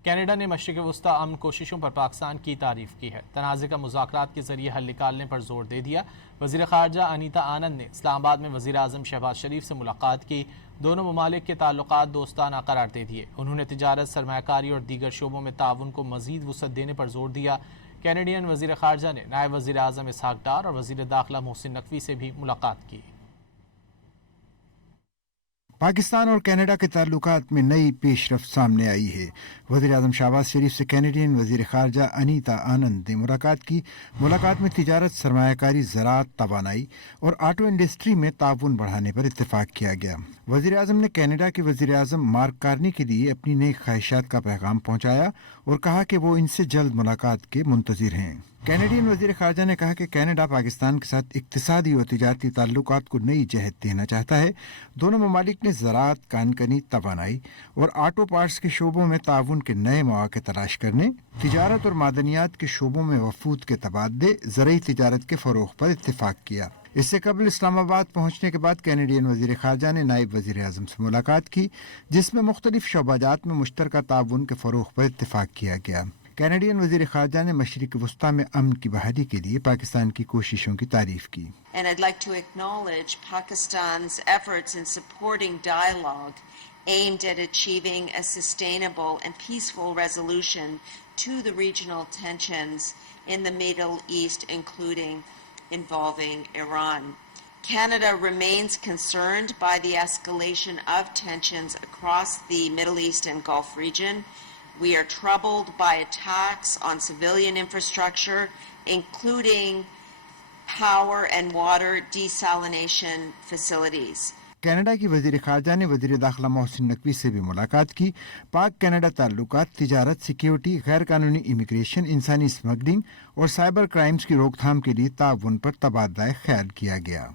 Canada ने मशरिक़ वस्ता अमन कोशिशों पर पाकिस्तान की तारीफ की है। तनाज़े का मुज़ाकरात के जरिए हल निकालने पर जोर दे दिया। वज़ीर ख़ारजा अनीता आनंद ने इस्लामाबाद में वज़ीर आज़म शहबाज शरीफ से मुलाकात की। दोनों ममालिक के ताल्लुकात दोस्ताना करार दे दिए। उन्होंने तिजारत, सरमायाकारी और दीगर शोबों में ताउन को मज़ीद वसअत देने पर जोर दिया। कैनेडियन वज़ीर ख़ारजा ने नायब वज़ीर आज़म इसहाक डार और वज़ीर दाखिला मोहसिन नकवी से भी मुलाकात की। पाकिस्तान और कनाडा के ताल्लुकात में नई पेशरफ्त सामने आई है। वज़ीर आज़म शहबाज शरीफ से कैनेडियन वज़ीर ख़ारजा अनीता आनंद ने मुलाकात की। मुलाकात में तिजारत, सरमायाकारी, ज़राअत, तवानाई और आटो इंडस्ट्री में ताउन बढ़ाने पर इत्तेफाक किया गया। वज़ीर आज़म ने कनाडा के वज़ीर आज़म मार्क कार्नी के लिए अपनी नई ख्वाहिशात का पैगाम पहुँचाया और कहा कि वो इनसे जल्द मुलाकात के मुंतज़िर हैं। कैनेडियन वज़ीर ख़ारजा ने कहा कि कनाडा पाकिस्तान के साथ इक़्तिसादी और तिजारती ताल्लुकात को नई जहत देना चाहता है। दोनों ममालिक ने ज़राअत, कानकनी, तवानाई और आटो पार्ट्स के शोबों में ताउन के नए मौक़े तलाश करने, तिजारत और मादनियात के शोबों में वफूद के तबादले, ज़रई तिजारत के फ़रोग़ पर इत्तेफाक किया। इससे कबल इस्लामाबाद पहुँचने के बाद कैनेडियन वज़ीर ख़ारजा ने नायब वज़ीर आज़म से मुलाकात की, जिसमें मुख्तलिफ शोबाजात में मुश्तरका ताउन के फ़रोग़ पर इत्तेफाक किया गया। कैनेडियन वज़ीर ख़ारजा ने मशरिक़ वस्ता में अमन की बहाली के लिए पाकिस्तान की कोशिशों की तारीफ की। And I'd like to acknowledge Pakistan's efforts in supporting dialogue aimed at achieving a sustainable and peaceful resolution to the regional tensions in the Middle East, including involving Iran. Canada remains concerned by the escalation of tensions across the Middle East and Gulf region. We are troubled by attacks on civilian infrastructure, including power and water desalination facilities. Canada की वज़ीर ख़ारजा ने वज़ीर दाखिला मोहसिन नकवी से भी मुलाकात की। पाक कनाडा ताल्लुकात, तिजारत, सिक्योरिटी, गैर कानूनी इमिग्रेशन, इंसानी स्मगलिंग और साइबर क्राइम्स की रोकथाम के लिए ताउन पर तबादला ख्याल किया गया।